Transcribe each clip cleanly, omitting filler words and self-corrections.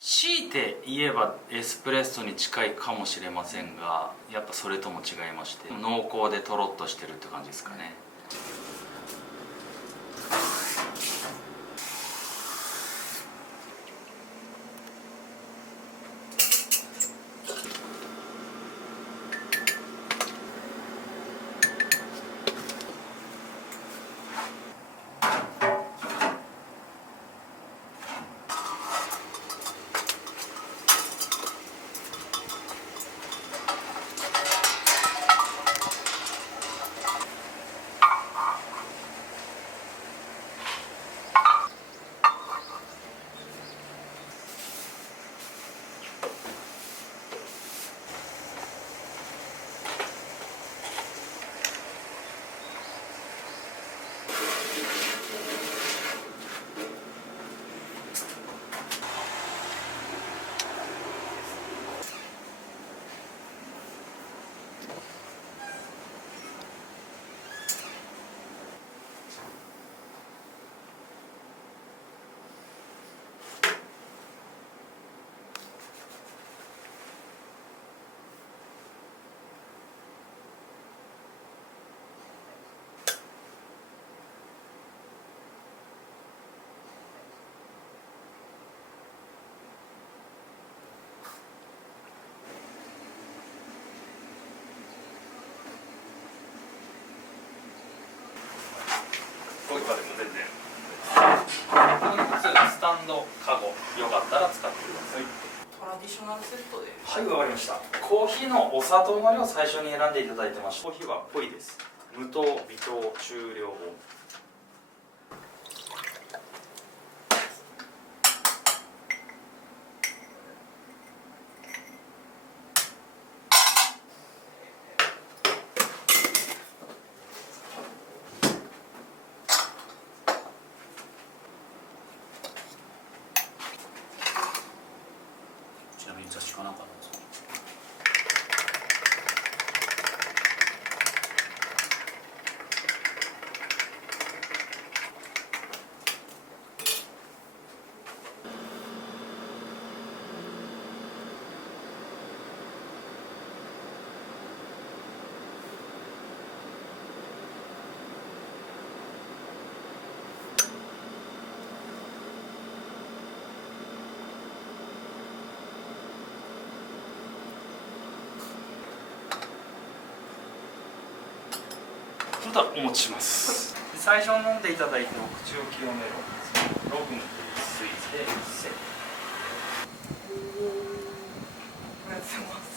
強いて言えばエスプレッソに近いかもしれませんが、やっぱそれとも違いまして、濃厚でとろっとしてるって感じですかね。こういう場でも全然。スタンドカゴよかったら使ってください。トラディショナルセットで。はい、わかりました。コーヒーのお砂糖の量を最初に選んでいただいてます。コーヒーは濃いです。無糖、微糖、中量。ちなみに雑誌かなんかなんですか？それではお持ちします。最初飲んでいただいてお口を清めろ。ログンというスイーツでセット。ありがとうございます。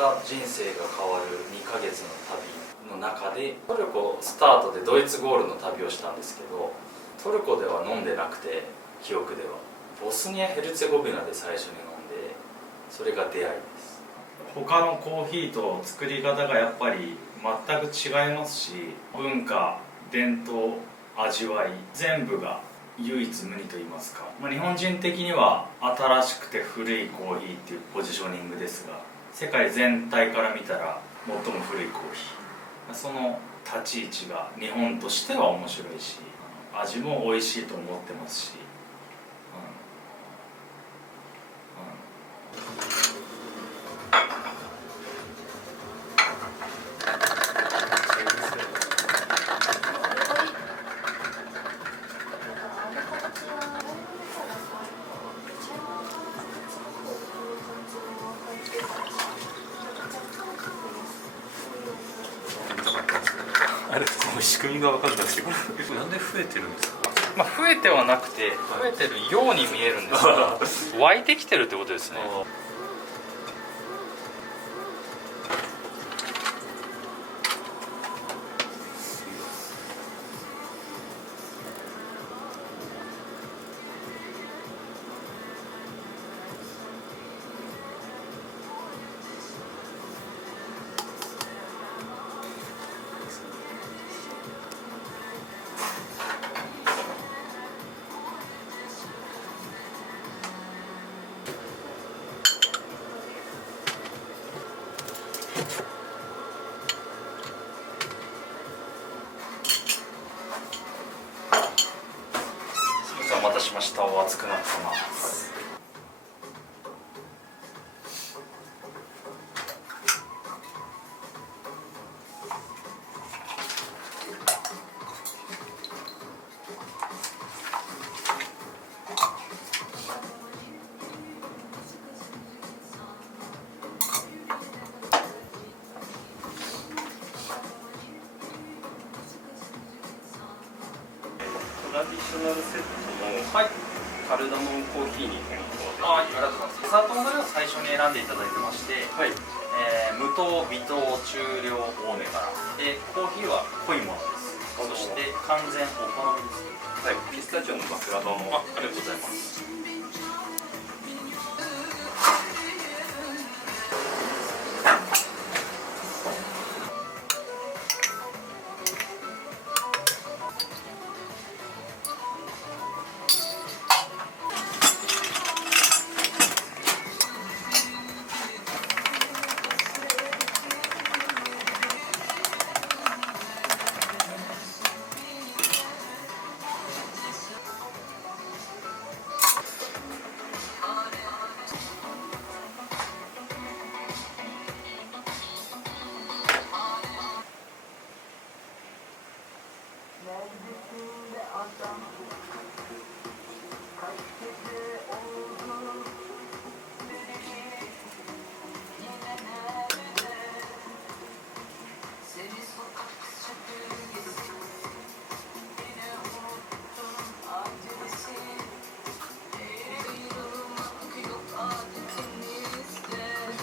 か人生が変わる2ヶ月の旅の中でトルコスタートでドイツゴールの旅をしたんですけど、トルコでは飲んでなくて、記憶ではボスニア・ヘルツェゴビナで最初に飲んで、それが出会いです。他のコーヒーと作り方がやっぱり全く違いますし、文化、伝統、味わい全部が唯一無二と言いますか、日本人的には新しくて古いコーヒーっていうポジショニングですが、世界全体から見たら最も古いコーヒー、その立ち位置が日本としては面白いし、味も美味しいと思ってますし、あれ仕組みが分かんないですけどなんで増えてるんですか？増えてはなくて、増えてるように見えるんですが湧いてきてるってことですね。お待たせしました。お熱くなってます。トラディショナルセットのカルダモンコーヒーに変更で、ありがとうございます。砂糖の量を最初に選んでいただいてまして、無糖、微糖、中量、多めからで、コーヒーは濃いものです。そして完全お好みです。はい、ピスタチオの枕丼を。ありがとうございます。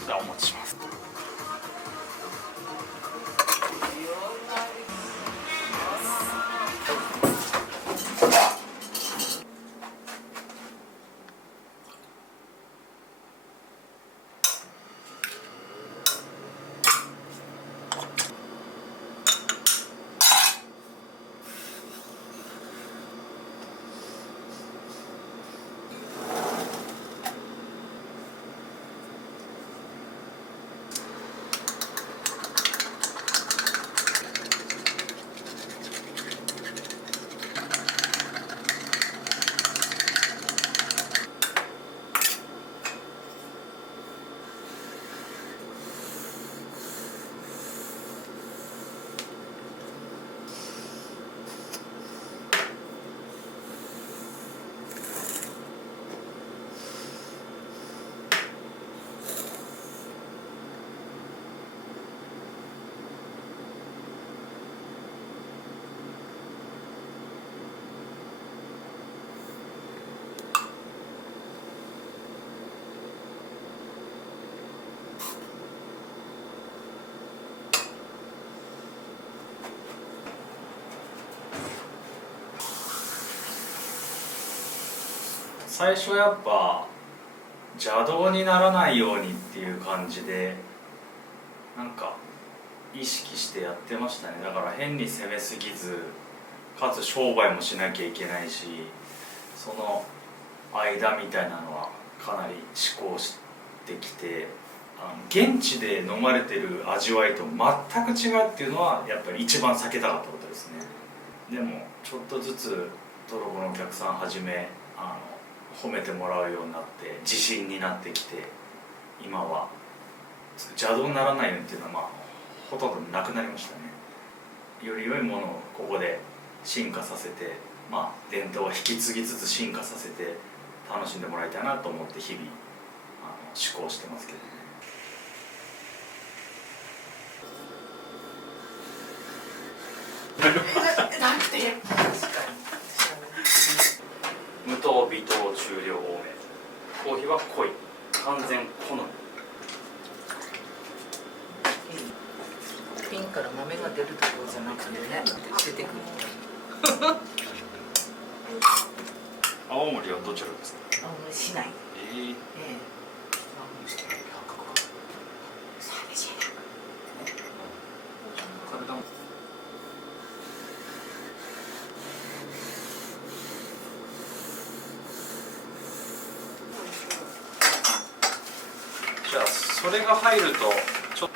じゃあお持ちします。最初はやっぱ邪道にならないようにっていう感じでなんか意識してやってましたね。だから変に攻めすぎずかつ商売もしなきゃいけないし、その間みたいなのはかなり思考してきて、現地で飲まれてる味わいと全く違うっていうのはやっぱり一番避けたかったことですね。でもちょっとずつトルコのお客さんはじめ褒めてもらうようになって自信になってきて、今は邪道にならないようにっていうのはほとんどなくなりましたね。より良いものをここで進化させて、伝統は引き継ぎつつ進化させて楽しんでもらいたいなと思って日々試行してますけどね。なくて確かに無糖、微糖、中量、多め。コーヒーは濃い、完全好み。ピンから豆が出るところじゃなくてね、出てくる。青森はどちらですか？青森市内。ええ。寂しいな。体もじゃあそれが入るとちょっと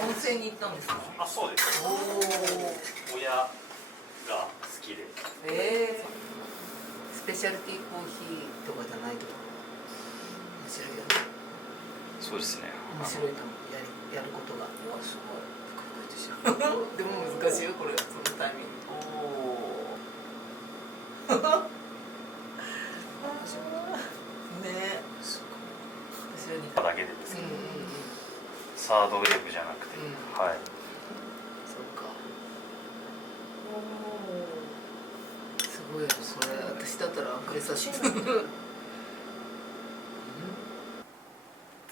温泉に行ったんですか？そうです。おお。親が好きで。スペシャルティーコーヒーとかじゃないと面白いよね。そうですね。面白いと思う。やることが。すごい。でも難しいよこれ、そのタイミング。ねえ。後ろに。だけでですけど、サードウェーブじゃなくて、はい。そうか。すごいよ、それ私だったらくれさせて。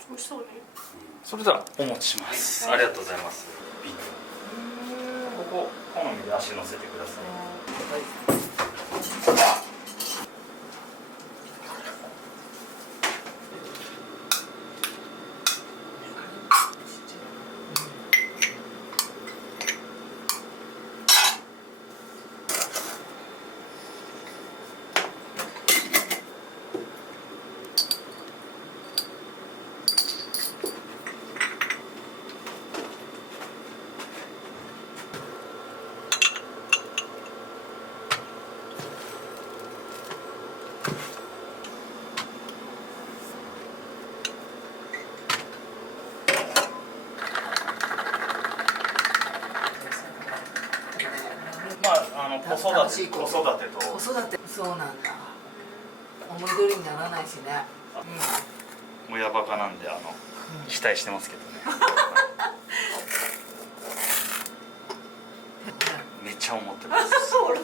美味しそうね。それではお持ちします。ありがとうございます。ここ好みで足乗せてください。子育てとそうなんだ。思い通りにならないしね。親バカなんで期待してますけどね。めっちゃ思ってます。ほら。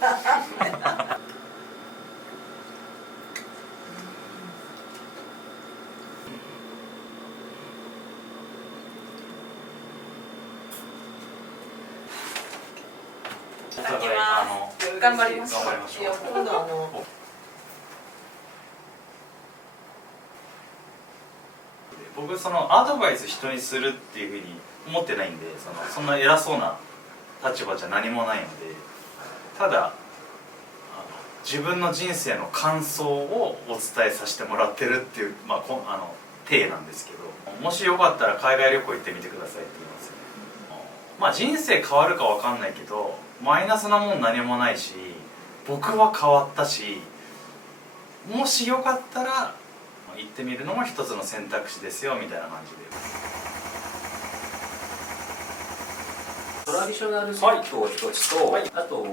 頑張りましょう。いや、今度僕そのアドバイス人にするっていうふうに思ってないんで、そんな偉そうな立場じゃ何もないので、ただ自分の人生の感想をお伝えさせてもらってるっていう、体なんですけど、もしよかったら海外旅行行ってみてくださいって言いますね。人生変わるかわかんないけどマイナスなもん何もないし、僕は変わったし、もしよかったら行ってみるのも一つの選択肢ですよみたいな感じで。トラディショナルセットを一つと、あと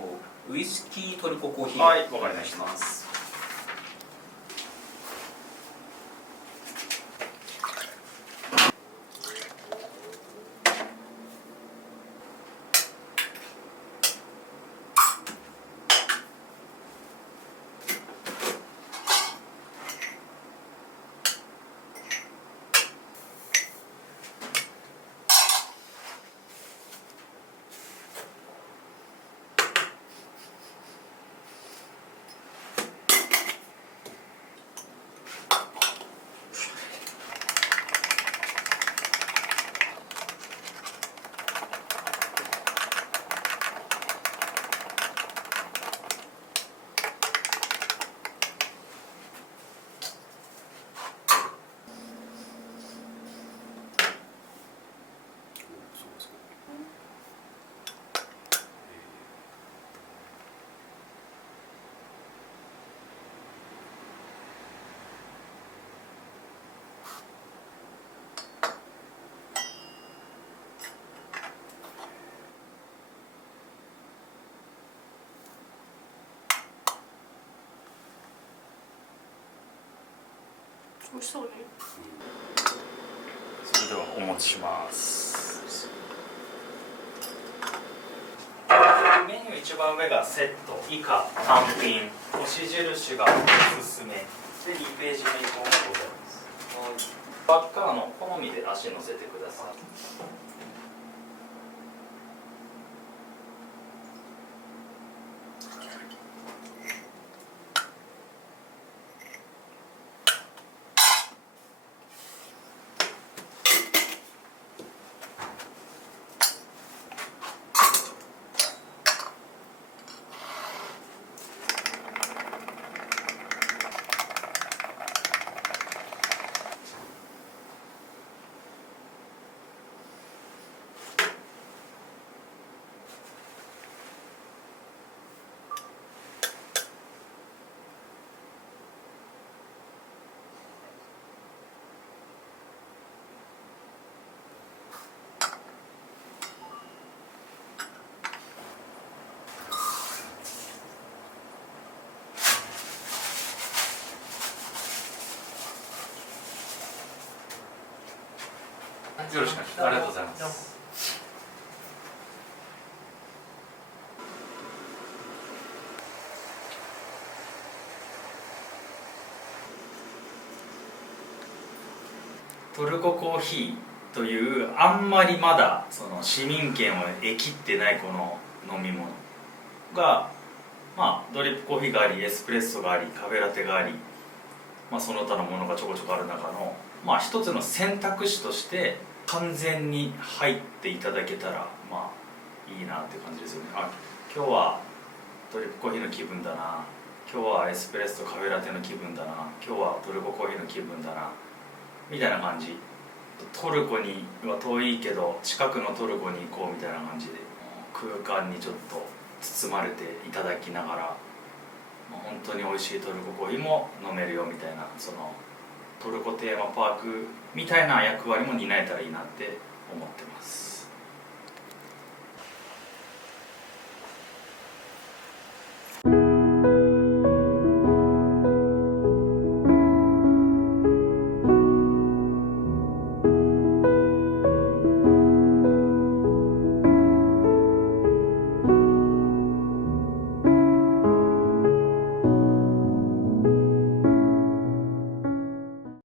ウイスキートルココーヒー。はい、わかりました。美味しそうね。それではお持ちします。メニュー一番上がセット、以下単品、星印がおすすめで2ページ目以降がございます。バッカーの好みで足乗せてください。よろしくお願いします。ありがとうございます。トルココーヒーというあんまりまだその市民権を得きってないこの飲み物が、まあ、ドリップコーヒーがあり、エスプレッソがあり、カフェラテがあり、まあ、その他のものがちょこちょこある中の、まあ、一つの選択肢として完全に入っていただけたらまあいいなっていう感じですよね。あ、今日はドリップコーヒーの気分だな、今日はエスプレッソカフェラテの気分だな、今日はトルココーヒーの気分だなみたいな感じ。トルコには遠いけど近くのトルコに行こうみたいな感じで空間にちょっと包まれていただきながら、本当に美味しいトルココーヒーも飲めるよみたいな、そのトルコテーマパークみたいな役割も担えたらいいなって思ってます。